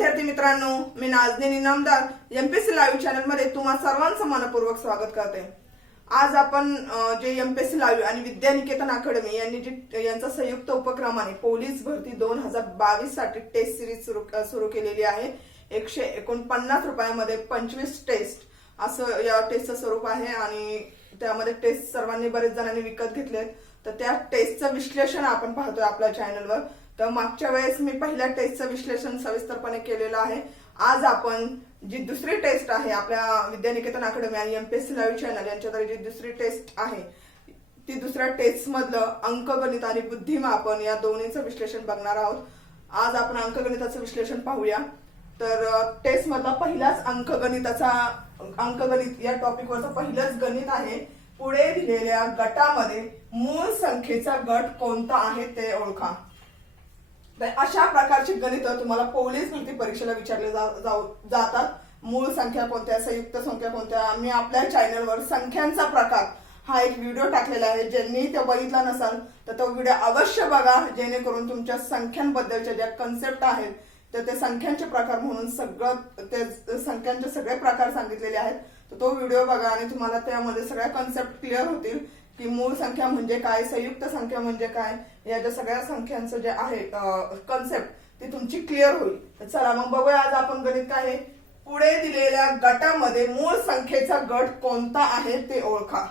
विद्यार्थी मित्रांनो, मी Nazneen Inamdar MPSC live channel मध्ये तुम्हा सर्वांचं मनपूर्वक स्वागत करते। आज आपण जे एमपीएससी लाईव्ह आणि विद्यानिकेतन अकॅडमी यांचा संयुक्त उपक्रमाने पोलीस भरती 2022 साठी टेस्ट सिरीज सुरू केलेली आहे। 149 रुपयामध्ये 25 टेस्ट असं या टेस्टचं स्वरूप आहे आणि त्यामध्ये टेस्ट सर्वांनी बरेच जणांनी विकत घेतलेत। तर त्या टेस्टचं विश्लेषण आपण पाहतोय आपल्या चॅनलवर। तर मागच्या वेळेस मी पहिल्या टेस्टचं विश्लेषण सविस्तरपणे केलेलं आहे। आज आपण जी दुसरी टेस्ट आहे आपल्या विद्यानिकेतन अकॅडमी आणि एमपीएससी लाईव्ह चॅनल यांच्याद्वारे जी दुसरी टेस्ट आहे ती दुसऱ्या टेस्ट मधलं अंकगणित आणि बुद्धिमापन या दोन्हीचं विश्लेषण बघणार आहोत। आज आपण अंकगणिताचं विश्लेषण पाहूया। तर टेस्ट मधला पहिलाच अंकगणित या टॉपिकवरचं पहिलंच गणित आहे। पुढे दिलेल्या गटामध्ये मूळ संख्येचा गट कोणता आहे ते ओळखा। अशा प्रकारची गणित तुम्हाला पोलीस भरती परीक्षेला विचारले जातात। मूळ संख्या कोणत्या, संयुक्त संख्या कोणत्या। मी आपल्या चॅनलवर संख्यांचा प्रकार हा एक व्हिडिओ टाकलेला आहे। ज्यांनी तो बघितला नसाल तर तो व्हिडिओ अवश्य बघा, जेणेकरून तुमच्या संख्यांबद्दलच्या ज्या कन्सेप्ट आहेत तर ते संख्यांचे प्रकार म्हणून संख्यांचे सगळे प्रकार सांगितलेले आहेत। तर तो व्हिडिओ बघा आणि तुम्हाला त्यामध्ये सगळ्या कन्सेप्ट क्लिअर होतील की मूळ संख्या म्हणजे काय, संयुक्त संख्या म्हणजे काय, या ज्या सगळ्या संख्यांचं जे आहे कन्सेप्ट ती तुमची क्लिअर होईल। तर चला मग बघूया आज आपण गणित काय आहे। पुढे दिलेल्या गटामध्ये मूळ संख्येचा गट कोणता आहे ते ओळखा।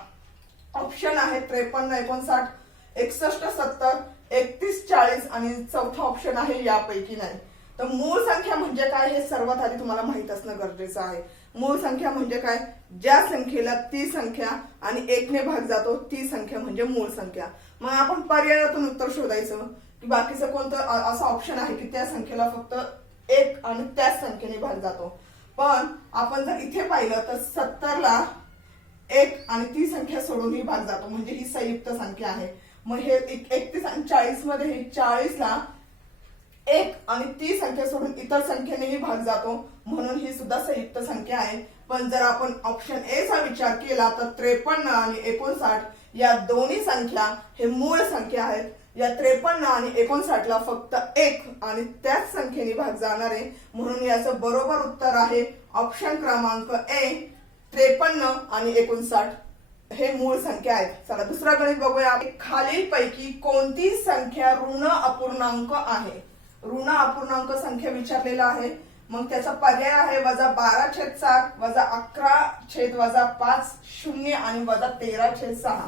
ऑप्शन आहे 53, 59, 61, 70, 31, 40 आणि चौथा ऑप्शन आहे यापैकी नाही। तर मूळ संख्या म्हणजे काय हे सर्वात आधी तुम्हाला माहित असणं गरजेचं आहे। मूळ संख्या म्हणजे काय, ज्या संख्येला ती संख्या आणि 1 ने भाग जातो ती संख्या म्हणजे मूळ संख्या। मग आपण पर्यायातून उत्तर शोधायचं की बाकीचं कोणतं असं ऑप्शन आहे की त्या संख्येला फक्त 1 आणि त्याच संख्येने भाग जातो। पण आपण जर इथे पाहिलं तर 70 ला 1 आणि ती संख्या सोडूनही भाग जातो, म्हणजे ही संयुक्त संख्या आहे। मग हे 31 आणि 40 मध्ये हे 40 ला 1 आणि ती संख्या सोडून इतर संख्येनेही भाग जातो, म्हणून ही सुद्धा संयुक्त संख्या आहे। पण जर आपण ऑप्शन ए चा विचार केला तर 53 आणि 59 या दोन्ही संख्या हे मूळ संख्या आहेत। या 53 आणि 59 ला फक्त 1 आणि त्याच संख्येने भाग जाणार आहे, म्हणून याचं बरोबर उत्तर आहे ऑप्शन क्रमांक ए। 53 आणि 59 हे मूळ संख्या आहेत। चला दुसरा गणित बघूया। खालीलपैकी कोणती संख्या ऋण अपूर्णांक आहे। ऋण अपूर्णांक संख्या विचारलेला आहे। मग त्याचा पर्याय आहे -12/4, -11/-5, 0 आणि -13/6।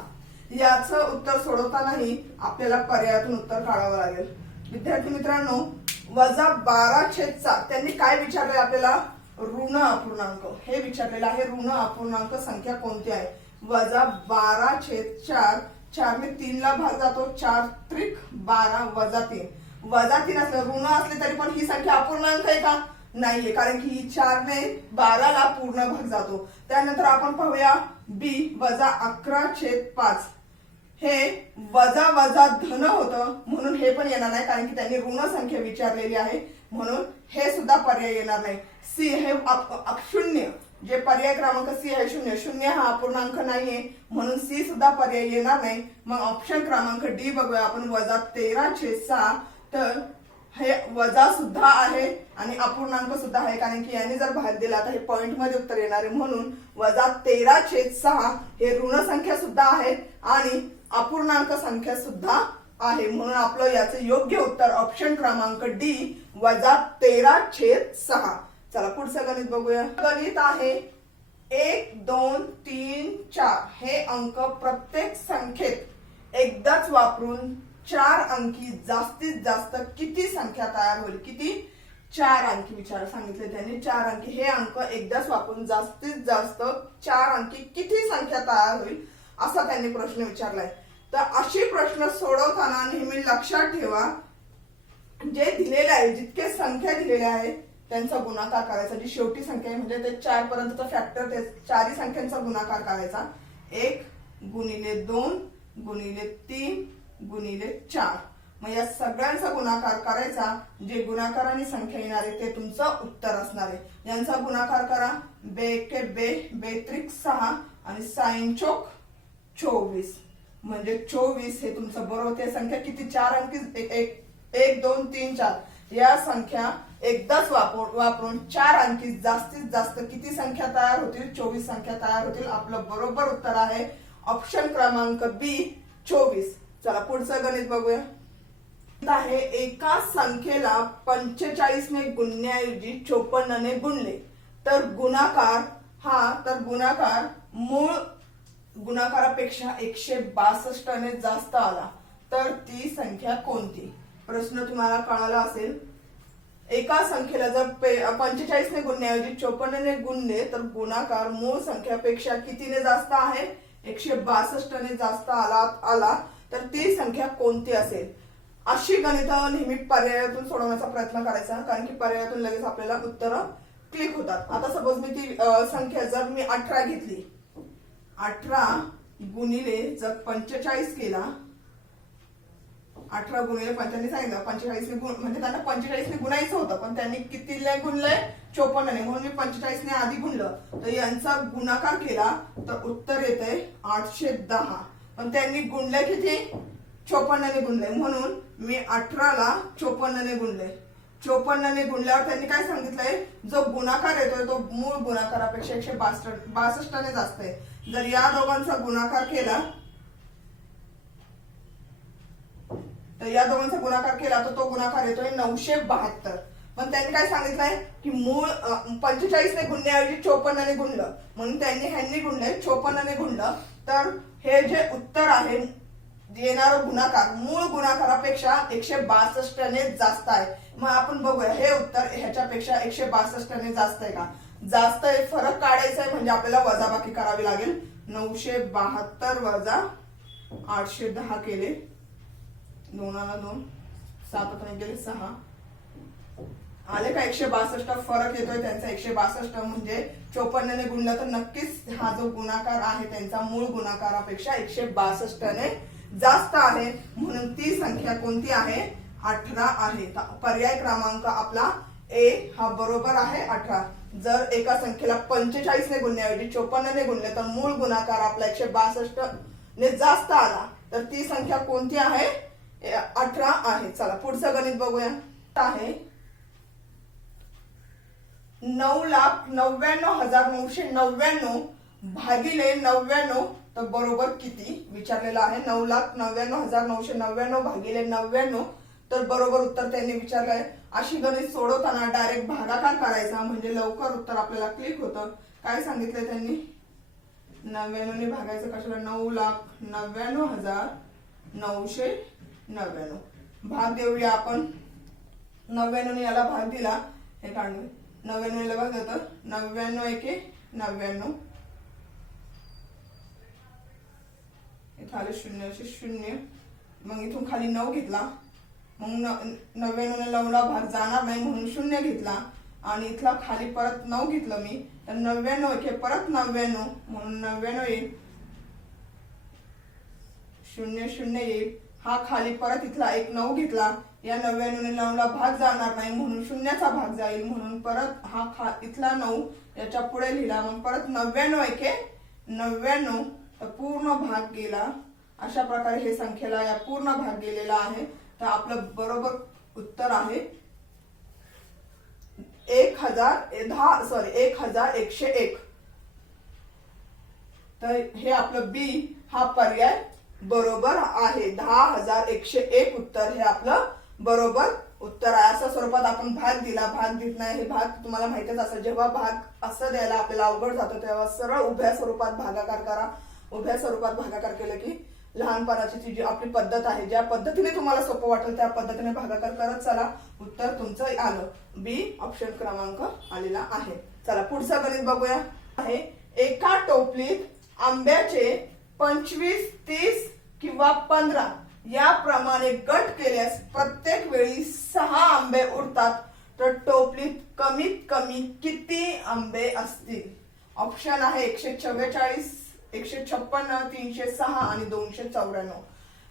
याचं उत्तर सोडवतानाही आपल्याला पर्यायातून उत्तर काढावं लागेल। विद्यार्थी मित्रांनो, -12/4 त्यांनी काय विचारलंय आपल्याला, ऋण अपूर्णांक हे विचारलेलं आहे। ऋण अपूर्णांक संख्या कोणती आहे। -12/4, 4 ने 3 ला भाग जातो, 4 त्रिक 12 -3 -3 असलं ऋण असले तरी पण ही संख्या अपूर्णांक आहे का, नाहीये, कारण की ही 4 ने 12 ला पूर्ण भाग जातो। त्यानंतर आपण पाहूया बी -11/5 हे वजा वजा धन होतं, म्हणून हे पण येणार नाही, कारण की त्यांनी ऋण संख्या विचारलेली आहे, म्हणून हे सुद्धा पर्याय येणार नाही। सी हे 0 जे पर्याय क्रमांक सी आहे 0, 0 हा अपूर्णांक नाहीये, म्हणून सी सुद्धा पर्याय येणार नाही। मग ऑप्शन क्रमांक डी बघूया आपण, -13/6 तर हे वजा सुद्धा आहे आणि अपूर्णांक सुद्धा आहे, कारण की याने जर भाग दिला तर हे पॉइंट मध्ये उत्तर येणार आहे, म्हणून -13/6 हे ऋण संख्या सुद्धा आहे आणि अपूर्णांक संख्या सुद्धा आहे, म्हणून आपलं याचं योग्य उत्तर ऑप्शन क्रमांक डी -13/6। चला पुढचं गणित बघूया। गणित आहे 1, 2, 3, 4 हे अंक प्रत्येक संख्येत एकदाच वापरून 4 अंकी जास्तीत जास्त किती संख्या तयार होईल। किती, 4 अंकी सांगितले त्यांनी, 4 अंकी हे अंक एकदाच वापरून जास्तीत जास्त 4 अंकी किती संख्या तयार होईल असा त्यांनी प्रश्न विचारलाय। तर अशी प्रश्न सोडवताना नेहमी लक्षात ठेवा, जे दिलेले आहे जितके संख्या दिलेल्या आहेत त्यांचा गुणाकार करायचा। जी शेवटी संख्या आहे म्हणजे ते 4 पर्यंतचा फॅक्टर ते चारही संख्यांचा गुणाकार करायचा। 1 × 2 × 3 × 4 मग या सगळ्यांचा गुणाकार करायचा। जे गुणाकाराने संख्या येणार आहे ते तुमचं उत्तर असणार आहे। यांचा गुणाकार करा, 2 × 2, 2 त्रिक 6 आणि 6 चौक 24 म्हणजे 24 हे तुमचं बरोबर। ते संख्या किती, 4 अंकी 1, 2, 3, 4 या संख्या एकदाच वापरून 4 अंकी जास्तीत जास्त किती संख्या तयार होतील? 24 संख्या तयार होतील. आपलं बरोबर उत्तर आहे ऑप्शन क्रमांक बी 24. चला पुढचं गणित बघूया. आहे एका संख्येला 45 ने गुणण्याऐवजी 54 ने गुणले तर गुणाकार मूळ गुणाकारापेक्षा 162 ने जास्त आला तर ती संख्या कोणती? प्रश्न तुम्हाला कळाला असेल. एका संख्येला जर 45 ने गुणण्याऐवजी 54 ने गुणले तर गुणाकार मूळ संख्यापेक्षा कितीने जास्त आहे? 162 ने जास्त आला तर ती संख्या कोणती असेल? अशी गणितं नेहमी पर्यायातून सोडवण्याचा प्रयत्न करायचा, कारण की पर्यायातून लगेच आपल्याला उत्तर क्लिक होतात. आता सपोज मी ती संख्या जर मी 18 घेतली, 18 गुणिले जर 45 केला, 18 गुणिले 45 सांगितलं, 45 ने म्हणजे त्यांना 45 ने गुणायचं होतं, पण त्यांनी कितीने गुणलंय? 54 ने. म्हणून मी 45 ने आधी गुणलं तर यांचा गुणाकार केला तर उत्तर येतंय 810. पण त्यांनी गुणले किती? 54 ने गुणले. म्हणून मी 18 ला 54 ने गुणले. 54 ने गुणल्यावर त्यांनी काय सांगितलंय? जो गुणाकार येतोय तो मूळ गुणाकारापेक्षा 162 ने जास्त आहे. जर या दोघांचा गुणाकार केला तर तो गुणाकार येतोय 972. पण त्यांनी काय सांगितलंय की मूळ 45 ने गुणण्याऐवजी 54 ने गुणलं, म्हणून त्यांनी ह्यांनी गुणले 54 ने गुणलं तर हे जे उत्तर आहे येणारं गुणाकार मूळ गुणाकारापेक्षा 162 ने जास्त आहे. मग आपण बघूया हे उत्तर ह्याच्यापेक्षा 162 ने जास्त आहे का? जास्त आहे. फरक काढायचा आहे म्हणजे आपल्याला वजाबाकी करावी लागेल. 972 वजा 810 केले, 2 ला 2, 7 गेले 6 आले का? 162 फरक येतोय त्यांचा. 162 म्हणजे 54 ने गुणलं तर नक्कीच हा जो गुणाकार आहे त्यांचा मूळ गुणाकारापेक्षा 162 ने जास्त आहे. म्हणून ती संख्या कोणती आहे? 18 आहे. पर्याय क्रमांक आपला ए हा बरोबर आहे 18. जर एका संख्येला 45 ने गुणण्याऐवजी 54 ने गुणले तर मूळ गुणाकार आपला 162 ने जास्त आला तर ती संख्या कोणती आहे? 18 आहे. चला पुढचं गणित बघूया. आहे 9,99,999 भागिले 99 तर बरोबर किती विचारलेलं आहे. 9,99,999 भागिले 99 तर बरोबर उत्तर त्यांनी विचारलंय. अशी गणित सोडवताना डायरेक्ट भागाकार करायचा म्हणजे लवकर उत्तर आपल्याला क्लिक होतं. काय सांगितलंय त्यांनी? 99 ने भागायचं कशाला? 9,99,999 भाग देऊया आपण. 99 ने याला भाग दिला, हे काढून 99 ला भाग देतं 99 एके 99, खाली 0 मग इथून खाली 9 घेतला, मग 99 ने 9 ला भाग जाणार नाही म्हणून 0 घेतला आणि इथला खाली परत 9 घेतलं मी तर 99 एके परत 99 म्हणून 99 येईल, 0 येईल. हा खाली परत इथला एक 9 घेतला, या 99 ने 9 ला भाग जाणार नाही म्हणून 0चा भाग जाईल म्हणून परत हा इथला 9 याच्या पुढे लिहिला, मग परत 99 एके 99 तर पूर्ण भाग गेला. अशा प्रकारे हे संख्येला या पूर्ण भाग गेलेला आहे. तर आपलं बरोबर उत्तर आहे 1101. तर हे आपलं बी हा पर्याय बरोबर आहे. 10,101 उत्तर हे आपलं बरोबर उत्तर आहे. अशा स्वरूपात आपण भाग दिला, भाग देत नाही हे भाग तुम्हाला माहितीच असेल. जेव्हा भाग असं द्यायला आपल्याला अवघड जातो तेव्हा सरळ उभ्या स्वरूपात भागाकार करा. उभ्या स्वरूपात भागाकार केलं की लहानपणाची जी आपली पद्धत आहे, ज्या पद्धतीने तुम्हाला सोपं वाटेल त्या पद्धतीने भागाकार करत चला. उत्तर तुमचं आलं. बी ऑप्शन क्रमांक आलेला आहे. चला पुढचं गणित बघूया. आहे एका टोपलीत आंब्याचे 25, 30 किंवा 15 याप्रमाणे गट केल्यास प्रत्येक वेळी 6 आंबे उरतात तर टोपलीत कमीत कमी किती आंबे असतील? ऑप्शन आहे 144, 156, 306 आणि 294.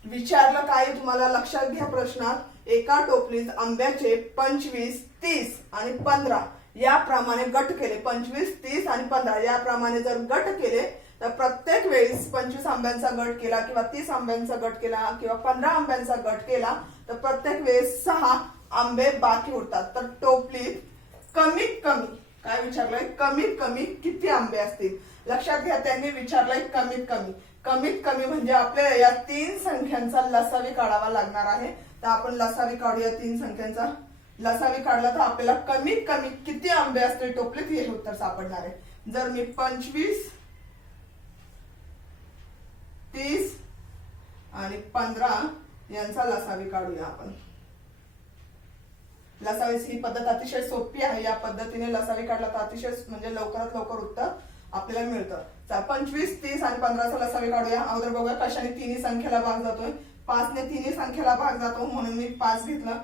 विचारलं काय तुम्हाला लक्षात घ्या प्रश्नात. एका टोपलीत आंब्याचे 25, 30 आणि 15 याप्रमाणे गट केले. 25, 30 आणि 15 याप्रमाणे जर गट केले तर प्रत्येक वेळेस 25 आंब्यांचा गट केला किंवा 30 आंब्यांचा गट केला किंवा 15 आंब्यांचा गट केला तर प्रत्येक वेळेस 6 आंबे बाकी उरतात. तर टोपलीत कमीत कमी काय विचारलंय, कमीत कमी किती आंबे असतील. लक्षात घ्या, त्यांनी विचारलंय कमीत कमी. कमीत कमी म्हणजे आपल्याला या 3 संख्यांचा लसावी काढावा लागणार आहे. तर आपण लसावी काढूया. 3 संख्यांचा लसावी काढला तर आपल्याला कमीत कमी किती आंबे असतील टोपलीत हे उत्तर सापडणार आहे. जर मी 25, 30 आणि 15 यांचा लसावी काढूया आपण. लसावी ही पद्धत अतिशय सोपी आहे. या पद्धतीने लसावी काढला तर अतिशय म्हणजे लवकरात लवकर उत्तर आपल्याला मिळतं. 25, 30 आणि 15चा लसावी काढूया. अगोदर बघूया कशाने तिन्ही संख्येला भाग जातोय. 5 ने तिन्ही संख्येला भाग जातो म्हणून मी 5 घेतलं.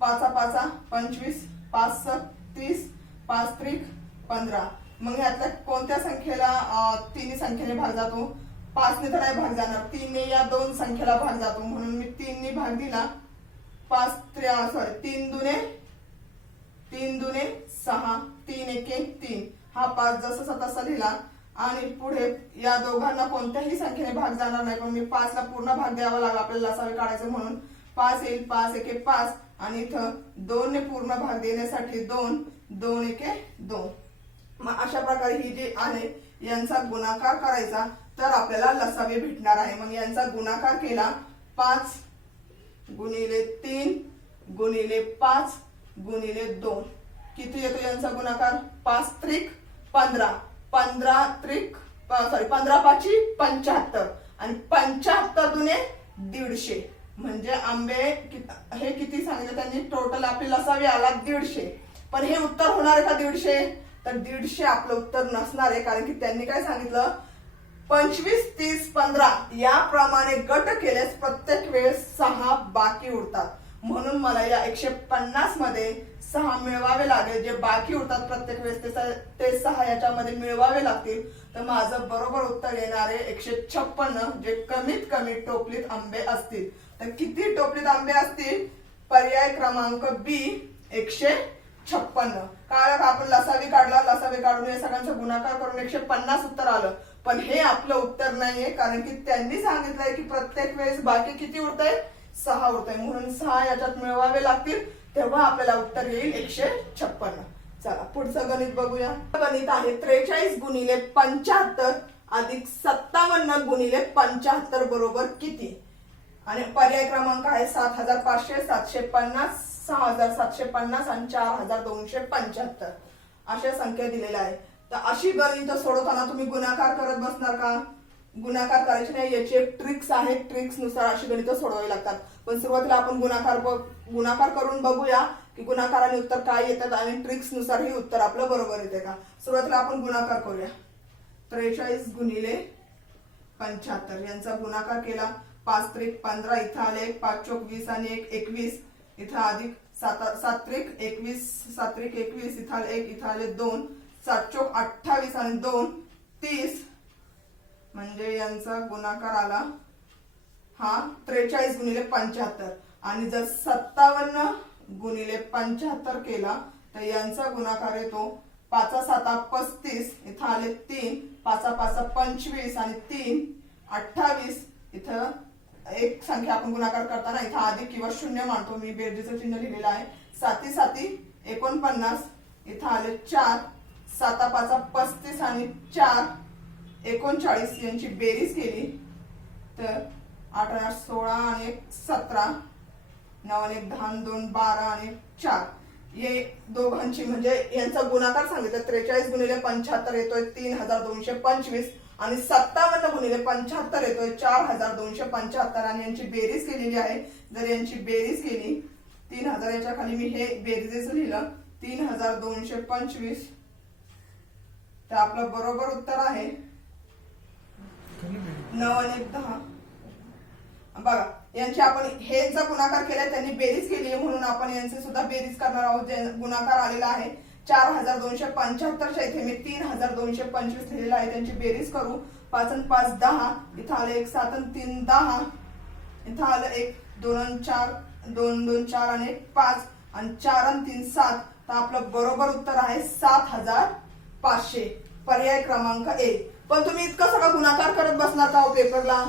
5 5 25, 5 30, 5 त्रिक 15. मग यातल्या कोणत्या संख्येला तिन्ही संख्येने भाग जातो. 5 ने तर नाही भाग जाणार, 3 ने या 2 संख्येला भाग जातो म्हणून मी 3 ने भाग दिला. 3 दुने 6, 3 एके 3. हा 5 जसा तसा लिहिला. आणि पुढे या दोघांना कोणत्याही संख्येने भाग जाणार नाही, पण मी 5 ला पूर्ण भाग द्यावा लागला आपल्याला लसावी काढायचं म्हणून. 5 येईल, 5 एके 5 आणि इथं 2 ने पूर्ण भाग देण्यासाठी 2, 2 एके 2. मग अशा प्रकारे ही जी आहे यांचा गुणाकार करायचा तर आपल्याला लसावी भेटणार आहे. मग यांचा गुणाकार केला 5 गुणिले 3 गुणिले 5 गुणिले 2. किती येतो यांचा गुणाकार. 5 त्रिक 15, 15 त्रिक 15 पाची 75 आणि 75 दुने 150. म्हणजे आंबे हे किती सांगितलं त्यांनी टोटल आपली लसावी आला 150. पण हे उत्तर होणार आहे का 150. तर 150 आपलं उत्तर नसणार आहे, कारण की त्यांनी काय सांगितलं 25, 30, 15 याप्रमाणे गट केल्यास प्रत्येक वेळेस 6 बाकी उरतात. म्हणून मला या 150 मध्ये 6 मिळवावे लागेल. जे बाकी उरतात प्रत्येक वेळेस ते 6 याच्यामध्ये मिळवावे लागतील. तर माझं बरोबर उत्तर येणार आहे 156, जे कमीत कमी टोपलीत आंबे असतील. तर किती टोपलीत आंबे असतील. पर्याय क्रमांक बी 156. कारण आपण लसावी काढला, लसावी काढून या सगळ्यांचा गुणाकार करून 150 उत्तर आलं. पण हे आपलं उत्तर नाहीये, कारण की त्यांनी सांगितलंय की प्रत्येक वेळेस बाकी किती उरतंय 6 उरतंय. म्हणून 6 याच्यात मिळवावे लागतील, तेव्हा आपल्याला उत्तर येईल 156. चला पुढचं गणित बघूया. गणित आहे 43 गुणिले 75 अधिक 57 गुणिले 75 बरोबर किती. आणि पर्याय क्रमांक आहे 7500, 750, 6750 आणि 4275. अशा संख्या दिलेल्या आहेत. तर अशी गणित सोडवताना तुम्ही गुणाकार करत बसणार का. गुणाकार करायचे नाही, याची एक ट्रिक्स आहे. ट्रिक्स नुसार अशी गणित सोडवावी लागतात. पण सुरुवातीला आपण गुणाकार करून बघूया की गुणाकाराने उत्तर काय येतात आणि ट्रिक्स नुसार हे उत्तर आपलं बरोबर येते का. सुरुवातीला आपण गुणाकार करूया. 43 गुणिले 75 यांचा गुणाकार केला. 5 त्रिक 15 इथं आले, 5 चोक 20 आणि 1 21 इथं अधिक 7 त्रिक 21, 7 त्रिक 21 इथं आले 1 इथं आले 2, 7 चोक 28 आणि 2 30. म्हणजे यांचा गुणाकार आला हा 43 गुणिले 75. आणि जर 57 गुणिले 75 केला तर यांचा गुणाकार येतो 5 7 35 इथं आले 3, 5 5 25 आणि 3 28. इथं एक संख्या आपण गुणाकार करताना इथं अधिक किंवा शून्य मानतो, मी बेरजेचं चिन्ह लिहिलेलं आहे. 7 7 49 इथं आले 4, 7 5 35 आणि 4 39. यांची बेरीज केली तर 8 8 16 आणि 1 17, 9 आणि 1 10, 2 12 आणि 4. हे दोघांची म्हणजे यांचा गुणाकार सांगितलं. 43 गुणिले 75 येतोय 3225 आणि 57 गुणिले 75 येतोय 4275. आणि यांची बेरीज केलेली आहे. जर यांची बेरीज केली 3000 याच्या खाली मी हे बेरीजेच लिहिलं 3225. तर आपलं बरोबर उत्तर आहे 9 आणि 1 10. बघा यांची आपण हेचा गुणाकार केलाय, त्यांनी बेरीज केली आहे म्हणून आपण यांचे सुद्धा बेरीज करणार आहोत. जे गुणाकार आलेला आहे 4275च्या इथे मी 3225 लिहिलेला आहे. त्यांची बेरीज करू. 5 आणि 5 10 इथं आलं 1 7 आणि 3 10 इथं आलं 1 2 आणि 4 2 2 4 आणि 1 5 आणि 4 आणि 3 7. तर आपलं बरोबर उत्तर आहे 7500. पर्याय क्रमांक 1. पण तुम्ही इतकं सगळं गुणाकार करत बसणार का पेपरला.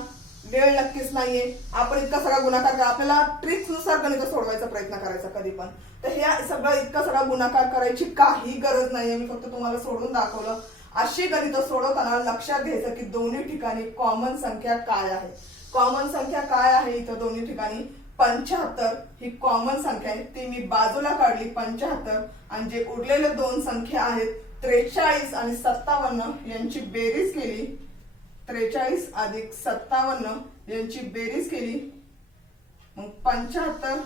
वेळ नक्कीच नाहीये, आपण इतका सगळा गुणाकार करा, आपल्याला ट्रिक्स नुसार गणित सोडवायचा प्रयत्न करायचा कधी पण. तर हे सगळं इतका सगळा गुणाकार करायची काही गरज नाहीये, मी फक्त तुम्हाला सोडून दाखवलं. अशी गणित सोडवताना लक्षात घ्यायचं की दोन्ही ठिकाणी कॉमन संख्या काय आहे. कॉमन संख्या काय आहे इथं दोन्ही ठिकाणी 75 ही कॉमन संख्या आहे, ती मी बाजूला काढली 75, आणि जे उरलेले दोन संख्या आहेत 43 आणि 57 यांची बेरीज केली. 43 अधिक 57 यांची बेरीज केली, मग 75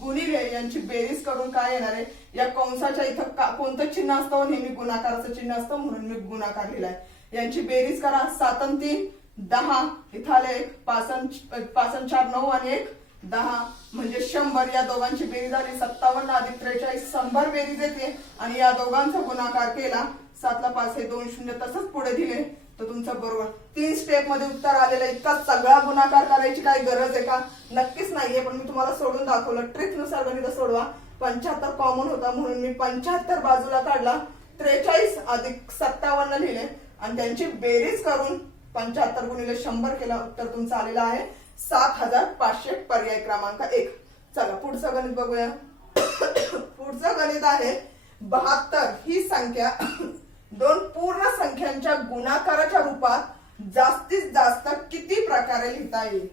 गुणिले यांची बेरीज करून काय येणार आहे, या कंसाच्या इथं कोणतं चिन्ह असतं, नेहमी गुणाकाराचं चिन्ह असतं म्हणून मी गुणाकार लिहिलाय. यांची बेरीज करा, 7 आणि 3 10, इथं आले 5 आणि 4 9 आणि 1 10 म्हणजे 100. या दोघांची बेरीज आली 57 अधिक 43 100 बेरीज येते, आणि या दोघांचा गुणाकार केला 7 ला 5 हे 2 शून्य तसंच पुढे दिले तर तुमचं बरोबर. 3 स्टेप मध्ये उत्तर आलेलं. इतका सगळा गुणाकार करायची काही गरज आहे का? नक्कीच नाहीये, पण मी तुम्हाला सोडून दाखवलं. ट्रिक नुसार गणित सोडवा. 75 कॉमन होता म्हणून मी 75 बाजूला काढला, 43 अधिक 57 लिहिले आणि त्यांची बेरीज करून 75 गुणिले 100 केला. उत्तर तुमचं आलेलं आहे 7500, पर्याय क्रमांक 1. चला पुढचं गणित बघूया. पुढचं गणित आहे 72 ही संख्या दोन पूर्ण संख्यांच्या गुणाकाराच्या रूपात जास्तीत जास्त किती प्रकारे लिहिता येईल.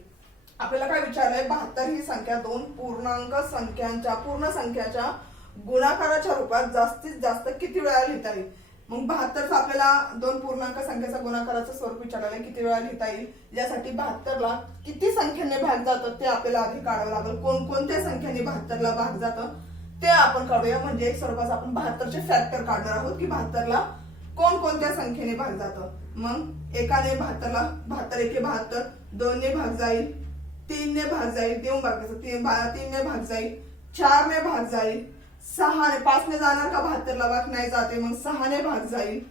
आपल्याला काय विचारलंय, 72 ही संख्या दोन पूर्ण संख्याच्या गुणाकाराच्या रूपात जास्तीत जास्त किती वेळा लिहिता येईल. मग 72 आपल्याला दोन पूर्णांक संख्येचा गुणाकाराचं स्वरूप विचारलेलं, किती वेळा लिहिता येईल. यासाठी 72 ला किती संख्येने भाग जातं ते आपल्याला आधी काढावं लागेल. कोणकोणत्या संख्येने 72 ला भाग जातं ते आपण काढूया. म्हणजे एक स्वरूपाचं आपण 72चे फॅक्टर काढणार आहोत की 72 ला कोणकोणत्या संख्येने भाग जातं. मग एकाने 72 ला 72 एके 72, 2 ने भाग जाईल, 3 ने भाग जाईल, देऊन भागायचं 3 ने भाग जाईल, 4 ने भाग जाईल, 6 ने 5 ने जाणार का 72 ला भाग नाही जाते, मग 6 ने भाग जाईल,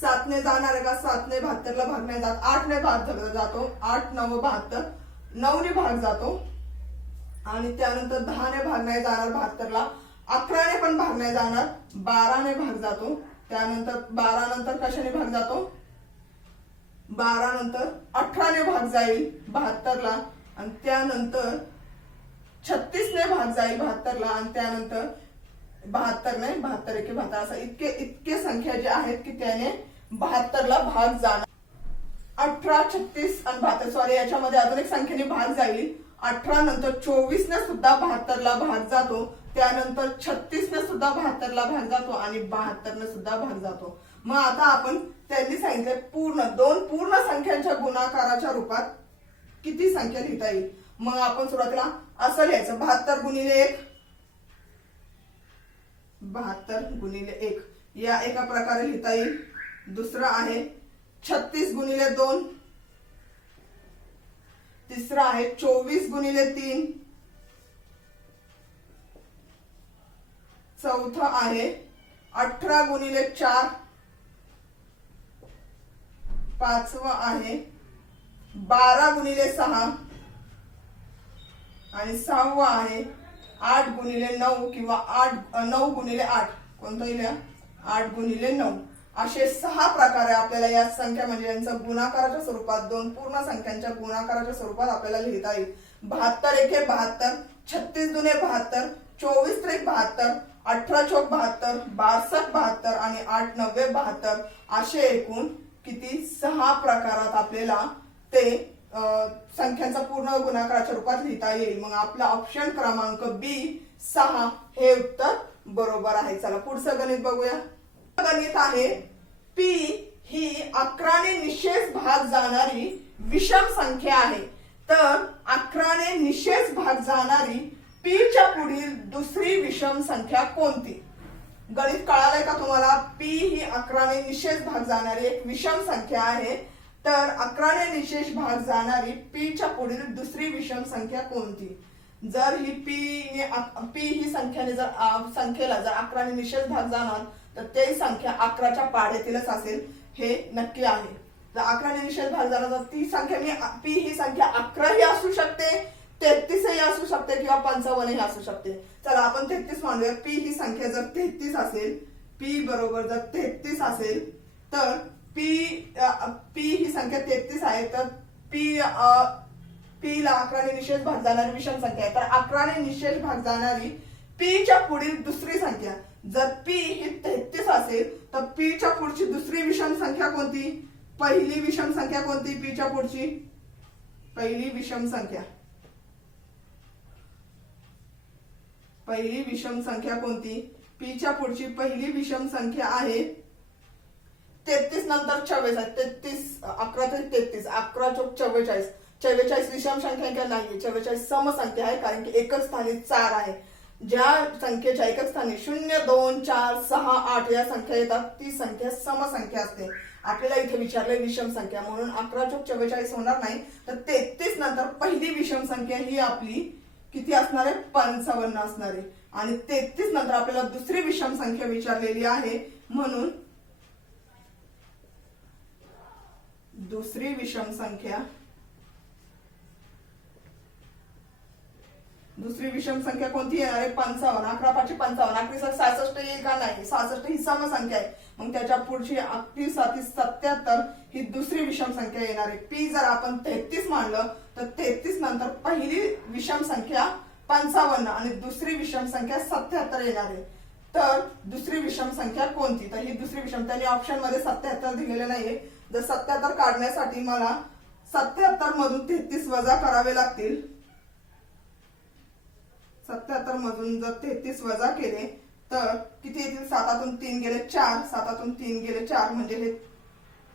7 ने जाणार आहे का 7 ने 72 ला भाग नाही जात, 8 ने भाग जातो, 8 9 72, 9 ने भाग जातो, आणि त्यानंतर 10 ने भाग नाही जाणार 72 ला, 11 ने पण भाग नाही जाणार, 12 ने भाग जातो, त्यानंतर 12 नंतर कशाने भाग जातो, 12 नंतर 18 ने भाग जाईल 72 ला, आणि त्यानंतर 36 ने भाग जाईल 72 ला, आणि त्यानंतर 72 ने 72 एके 72 असं इतके संख्या जे आहेत की त्याने 72 ला भाग जाणार. 18 36 आणि 72 सॉरी याच्यामध्ये अजून एक संख्येने भाग जाईल. 18 नंतर 24 ने सुद्धा 72 ला भाग जातो, त्यानंतर 36 ने सुद्धा 72 ला भाग जातो, आणि 72 ने सुद्धा भाग जातो. मग आता आपण त्यांनी सांगितलं दोन पूर्ण संख्यांच्या गुणाकाराच्या रूपात किती संख्या लिहिता येईल. मग आपण सुरुवातीला असं लिहायचं 72 गुणिले 1, 72 गुणिले 1 या एका प्रकारे लिहिता येईल. दुसरं आहे 36 गुणिले 2, तिसरं आहे 24 गुणिले 3, चौथं आहे 18 गुणिले 4, पाचवं आहे 12 गुणिले 6, आणि 6वं आहे 8 गुणिले 9 किंवा 9 गुणिले 8, कोणतं लिहा 8 गुणिले 9. असे 6 प्रकारे आपल्याला या संख्या म्हणजे यांचा गुणाकाराच्या स्वरूपात दोन पूर्ण संख्यांच्या गुणाकाराच्या स्वरूपात आपल्याला लिहिता येईल. 72 एके 72, 36 दुने 72, 24 त्रिक 72, 18 चौक 72, 62 72 आणि 8 9 72 असे एकूण किती 6 प्रकारात आपल्याला ते संख्यांचा पूर्ण गुणाकाराच्या रूपात लिहिता येईल. मग आपला ऑप्शन क्रमांक बी 6 हे उत्तर बरोबर आहे. चला पुढचं गणित बघूया. गणित आहे पी ही 11 ने निशेष भाग जाणारी विषम संख्या आहे. तर 11 ने निशेष भाग जाणारी पी च्या पुढील दुसरी विषम संख्या कोणती. गणित कळालंय का तुम्हाला. पी ही 11 ने निशेष भाग जाणारी एक विषम संख्या आहे. तर 11 ने निशेष भाग जाणारी पी च्या पुढील दुसरी विषम संख्या कोणती. जर ही पी ही संख्याने संख्येला जर 11 ने निशेष भाग जाणार तर ते संख्या 11च्या पाढ्यातीलच असेल हे नक्की आहे. जर 11 ने निशेष भाग झाला तर ती संख्या पी ही संख्या 11 ही असू शकते, 33 ही असू शकते किंवा 55 ही असू शकते. चला आपण 33 मानूया. पी ही संख्या जर 33 असेल, पी बरोबर जर 33 असेल तर पी ही संख्या 33 आहे तर पी पी ला 11 ने निशेष भाग जाणारी विषम संख्या आहे. तर 11 ने निशेष भाग जाणारी पी च्या पुढील दुसरी संख्या, जर पी ही 33 असेल तर पी च्या पुढची दुसरी विषम संख्या कोणती? पहिली विषम संख्या कोणती? पी च्या पुढची पहिली विषम संख्या. पहिली विषम संख्या कोणती? पी च्या पुढची पहिली विषम संख्या आहे 33 नंतर 44 आहे. 33 11 ते 33 11 चौक 44. 44 विषम संख्या नाहीये, 44 समसंख्या आहे, कारण की एकच स्थानी 4 आहे. ज्या संख्येच्या एकच स्थानी 0 2 4 6 8 या संख्या येतात ती संख्या समसंख्या असते. आपल्याला इथे विचारले विषम संख्या, म्हणून 11 चौक 44 होणार नाही. तर 33 नंतर पहिली विषम संख्या ही आपली किती असणार आहे? 55 असणार आहे. आणि 33 नंतर आपल्याला दुसरी विषम संख्या विचारलेली आहे, म्हणून दुसरी विषम संख्या, दुसरी विषम संख्या कोणती येणार आहे? 55. 11 5 55. 11 66 येईल का? नाही. 66 ही समसंख्या आहे, मग त्याच्या पुढची 38 7 77 ही दुसरी विषम संख्या येणार आहे. पी जर आपण 33 मानलं तर 33 नंतर पहिली विषम संख्या 55 आणि दुसरी विषम संख्या 77 येणार आहे. तर दुसरी विषम संख्या कोणती? तर ही दुसरी विषम, त्यांनी ऑप्शन मध्ये 77 दिलेले नाहीये. जर 77 काढण्यासाठी मला 77 मधून 33 वजा करावे लागतील. 77 मधून जर 33 वजा केले तर किती येतील? 7 3 गेले 4, 7 3 गेले 4, म्हणजे हे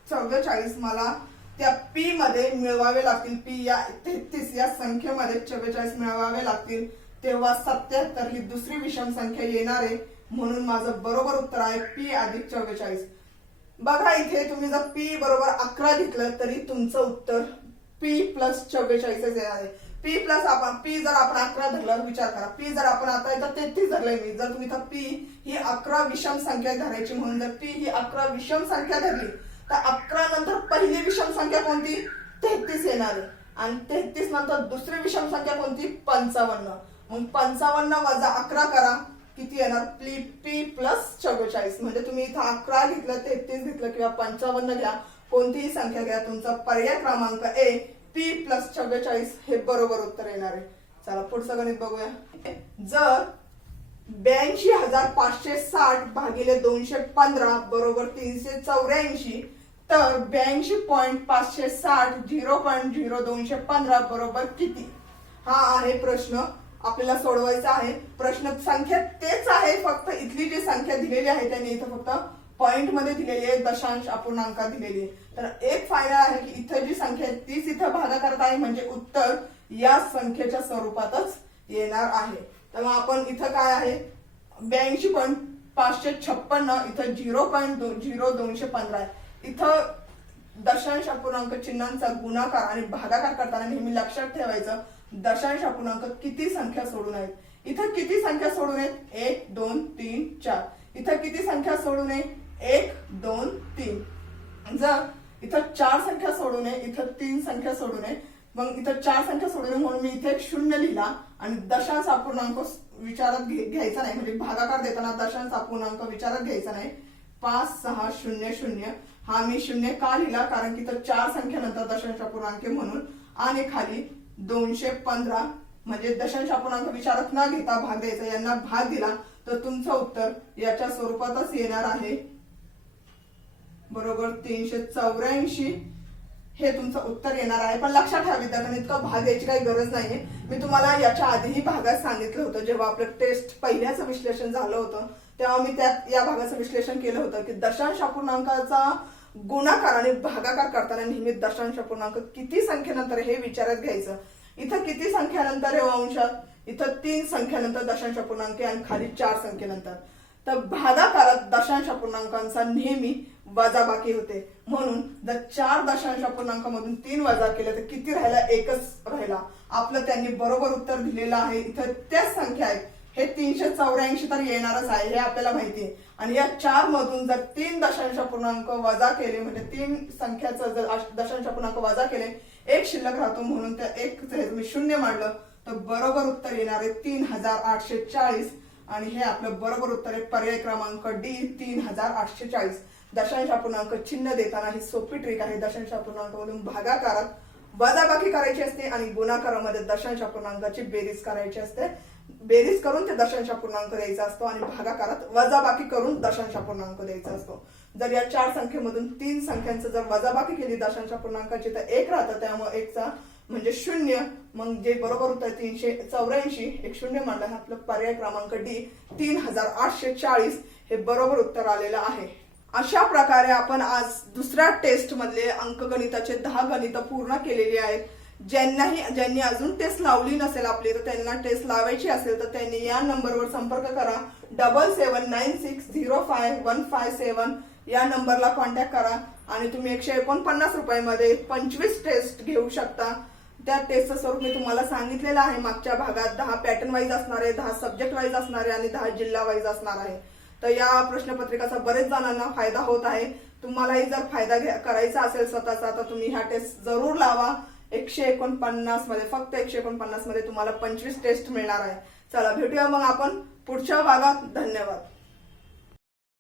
44 मला त्या पी मध्ये मिळवावे लागतील. पी या 33 या संख्येमध्ये 44 मिळवावे लागतील, तेव्हा 77 ही दुसरी विषम संख्या येणार आहे. म्हणून माझं बरोबर उत्तर आहे पी अधिक 44. बघा इथे तुम्ही जर पी बरोबर 11 घेतलं तरी तुमचं उत्तर पी प्लस 44 येणार आहे. पी प्लस पी जर आपण 11 धरलं, विचार करा, पी जर आपण आता इथं 33 धरलंय मी, जर तुम्ही पी ही 11 विषम संख्या धरायची, म्हणून जर पी ही 11 विषम संख्या धरली तर 11 नंतर पहिली विषम संख्या कोणती? 33 येणार आहे. आणि 33 नंतर दुसरी विषम संख्या कोणती? 55. मग 55 वजा 11 करा, किती येणार? P plus 44. म्हणजे तुम्ही इथं 11 घेतलं, 33 घेतलं किंवा 55 घ्या, कोणतीही संख्या घ्या, तुमचा पर्याय क्रमांक ए पी प्लस 44 हे बरोबर उत्तर येणार आहे. चला पुढचं गणित बघूया. जर 82,560 भागिले 215 बरोबर 384, तर 82.560 0.0215 बरोबर किती? हा आहे प्रश्न, आपल्याला सोडवायचा आहे. प्रश्न संख्या तेच आहे, फक्त इथली जी संख्या दिलेली आहे त्याने इथं फक्त पॉइंट मध्ये दिलेली आहे, दशांश अपूर्णांकात दिलेली आहे. तर एक फायदा आहे की इथं जी संख्या आहे तीच इथं भागाकार आहे, म्हणजे उत्तर या संख्येच्या स्वरूपातच येणार आहे. तर आपण इथं काय आहे? 82.556 इथं 0.0215 आहे. इथं दशांश अपूर्णांक चिन्हांचा गुणाकार आणि भागाकार करताना नेहमी लक्षात ठेवायचं दशांश अपूर्णांक किती संख्या सोडून आहेत. इथं किती संख्या सोडून आहेत? 1 2 3 4. इथं किती संख्या सोडून आहे? 1 2 3. जर इथं 4 संख्या सोडून आहे, इथं 3 संख्या सोडून आहे, मग इथं 4 संख्या सोडून आहे म्हणून मी इथे एक 0 लिहिला आणि दशांश अपूर्णांक विचारात घ्यायचा नाही, म्हणजे भागाकार देताना दशांश अपूर्णांक विचारात घ्यायचा नाही. 5 6 0 0 हा मी 0 का लिहिला? कारण की तर 4 संख्येनंतर दशांश अपूर्णांक म्हणून. आणि खाली 215 म्हणजे दशांश अपूर्णांक विचारात न घेता भाग द्यायचा, यांना भाग दिला तर तुमचं उत्तर याच्या स्वरूपातच येणार आहे, बरोबर 384 हे तुमचं उत्तर येणार आहे. पण लक्षात ठेवा विद्यार्थ्यांनी, इतका भाग द्यायची काही गरज नाहीये. मी तुम्हाला याच्या आधीही भागात सांगितलं होतं, जेव्हा आपलं टेस्ट पहिल्याचं विश्लेषण झालं होतं तेव्हा मी त्यात या भागाचं विश्लेषण केलं होतं की दशांश अपूर्णांकाचा गुणाकार आणि भागाकार करताना नेहमी दशांश अपूर्णांक किती संख्येनंतर हे विचारात घ्यायचं. इथं किती संख्यानंतर हे अंशात? इथं 3 संख्यानंतर दशांश अपूर्णांक आणि खाली 4 संख्येनंतर. तर भागाकारात दशांश अपूर्णांकांचा नेहमी वजाबाकी होते, म्हणून जर 4 दशांश अपूर्णांकामधून 3 वजा केलं तर किती राहिला? 1च राहिला. आपलं त्यांनी बरोबर उत्तर दिलेलं आहे. इथं त्याच संख्या आहेत, हे 384 तर येणारच आहे, हे आपल्याला माहिती आहे. आणि या 4 मधून जर 3 दशांश अपूर्णांक वजा केले, म्हणजे 3 संख्याचं जर दशांश अपूर्णांक वजा केले, 1 शिल्लक राहतो, म्हणून त्या 1 तुम्ही 0 मांडलं तर बरोबर उत्तर येणार आहे 3840. आणि हे आपलं बरोबर उत्तर आहे पर्याय क्रमांक डी 3840. दशांश अपूर्णांक चिन्ह देताना ही सोपी ट्रिक आहे. दशांश अपूर्णांक मधून भागाकारात वजाबाकी करायची असते आणि गुणाकारामध्ये दशांश अपूर्णांकाची बेरीज करायची असते. बेरीज करून ते दशांश अपूर्णांक द्यायचा असतो आणि भागाकारात वजाबाकी करून दशांश अपूर्णांक द्यायचा असतो. जर या 4 संख्येमधून 3 संख्यांचं जर वजाबाकी केली दशांश अपूर्णांकाची तर 1 राहतं, त्यामुळे 1चा म्हणजे 0. मग जे बरोबर होतं 384. एक 0 मांडलं. आपलं पर्याय क्रमांक डी 3840 हे बरोबर उत्तर आलेलं आहे. अशा प्रकारे आपण आज दुसऱ्या टेस्ट मधले अंकगणिताचे 10 गणितं पूर्ण केलेली आहेत. ज्यांनी अजून टेस्ट लावली नसेल आपली तर त्यांना टेस्ट लावायची असेल तर त्यांनी या नंबरवर संपर्क करा. 7796051557 या नंबरला कॉन्टॅक्ट करा आणि तुम्ही 149 रुपयामध्ये 25 टेस्ट घेऊ शकता. त्या टेस्टचं स्वरूप मी तुम्हाला सांगितलेलं आहे मागच्या भागात. 10 पॅटर्न वाईज असणार आहे, 10 सब्जेक्ट वाईज असणार आहे आणि 10 जिल्हा वाईज असणार आहे. तर या प्रश्नपत्रिकाचा बरेच जणांना फायदा होत आहे. तुम्हालाही जर फायदा करायचा असेल स्वतःचा तर तुम्ही ह्या टेस्ट जरूर लावा. 149 मध्ये, फक्त 149 मध्ये तुम्हाला 25 टेस्ट मिळणार आहे. चला भेटूया मग आपण पुढच्या भागात. धन्यवाद.